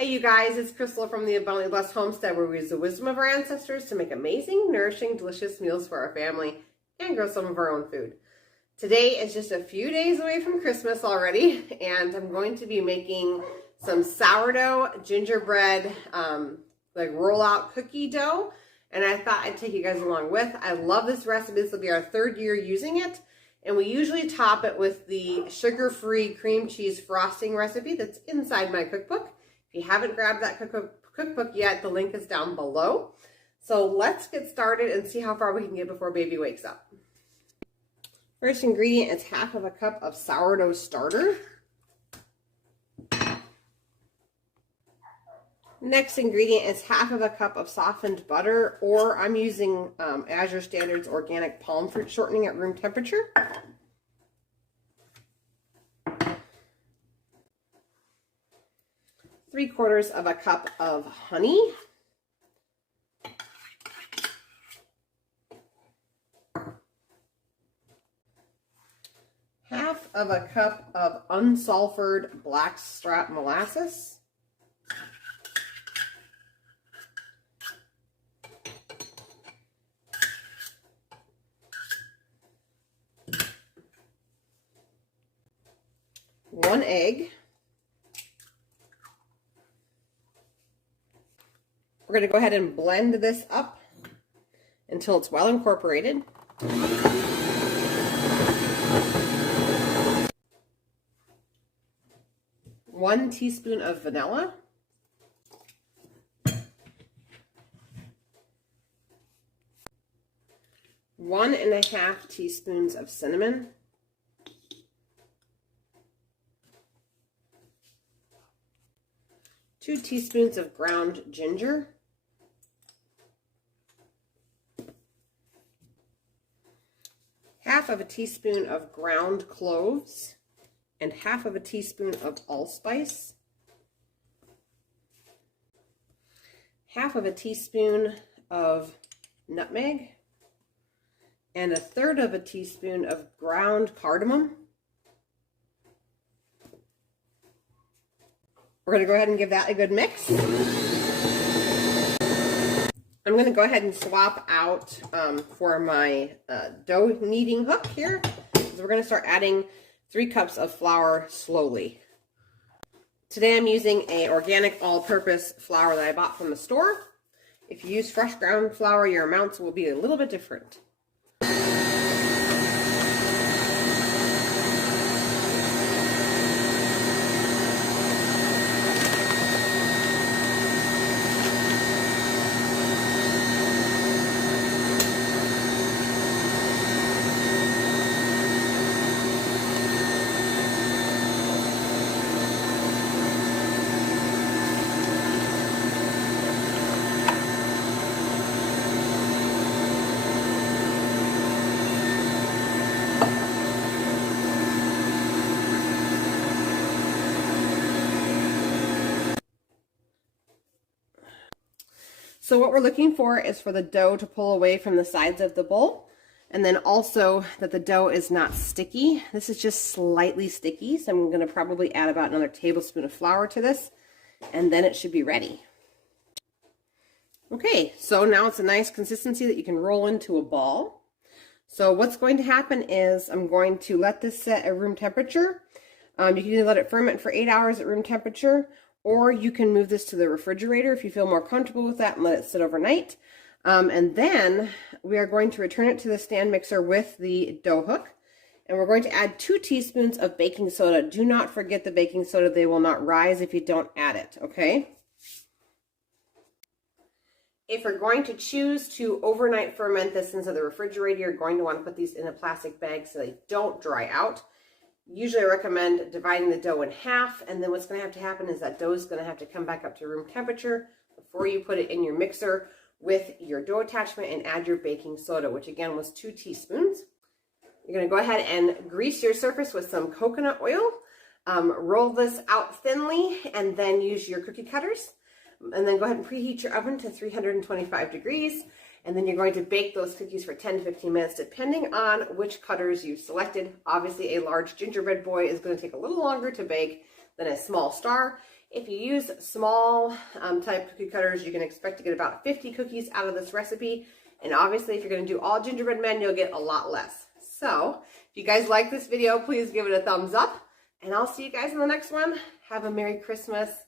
Hey you guys, it's Crystal from the Abundantly Blessed Homestead, where we use the wisdom of our ancestors to make amazing, nourishing, delicious meals for our family and grow some of our own food. Today is just a few days away from Christmas already, and I'm going to be making some sourdough gingerbread like rollout cookie dough, and I thought I'd take you guys along with. I love this recipe. This will be our third year using it, and we usually top it with the sugar-free cream cheese frosting recipe that's inside my cookbook. If you haven't grabbed that cookbook yet, the link is down below. So let's get started and see how far we can get before baby wakes up. First ingredient is half of a cup of sourdough starter. Next ingredient is half of a cup of softened butter, or I'm using Azure Standard's organic palm fruit shortening at room temperature. Three-quarters of a cup of honey. Half of a cup of unsulfured blackstrap molasses. One egg. We're going to go ahead and blend this up until it's well incorporated. One teaspoon of vanilla. One and a half teaspoons of cinnamon. Two teaspoons of ground ginger. Half of a teaspoon of ground cloves, and half of a teaspoon of allspice, half of a teaspoon of nutmeg, and a third of a teaspoon of ground cardamom. We're going to go ahead and give that a good mix. I'm going to go ahead and swap out for my dough kneading hook here. So we're going to start adding 3 cups of flour slowly. Today I'm using an organic all-purpose flour that I bought from the store. If you use fresh ground flour, your amounts will be a little bit different. So what we're looking for is for the dough to pull away from the sides of the bowl, and then also that the dough is not sticky. This is just slightly sticky, so I'm going to probably add about another tablespoon of flour to this, and then it should be ready. Okay, so now it's a nice consistency that you can roll into a ball. So what's going to happen is I'm going to let this set at room temperature. You can either let it ferment for 8 hours at room temperature, or you can move this to the refrigerator if you feel more comfortable with that and let it sit overnight. And then we are going to return it to the stand mixer with the dough hook. And we're going to add 2 teaspoons of baking soda. Do not forget the baking soda. They will not rise if you don't add it, okay? If you're going to choose to overnight ferment this into the refrigerator, you're going to want to put these in a plastic bag so they don't dry out. Usually I recommend dividing the dough in half, and then what's going to have to happen is that dough is going to have to come back up to room temperature before you put it in your mixer with your dough attachment and add your baking soda, which again was 2 teaspoons. You're going to go ahead and grease your surface with some coconut oil. Roll this out thinly and then use your cookie cutters. And then go ahead and preheat your oven to 325 degrees. And then you're going to bake those cookies for 10 to 15 minutes, depending on which cutters you've selected. Obviously, a large gingerbread boy is going to take a little longer to bake than a small star. If you use small type cookie cutters, you can expect to get about 50 cookies out of this recipe. And obviously, if you're going to do all gingerbread men, you'll get a lot less. So, if you guys like this video, please give it a thumbs up. And I'll see you guys in the next one. Have a Merry Christmas.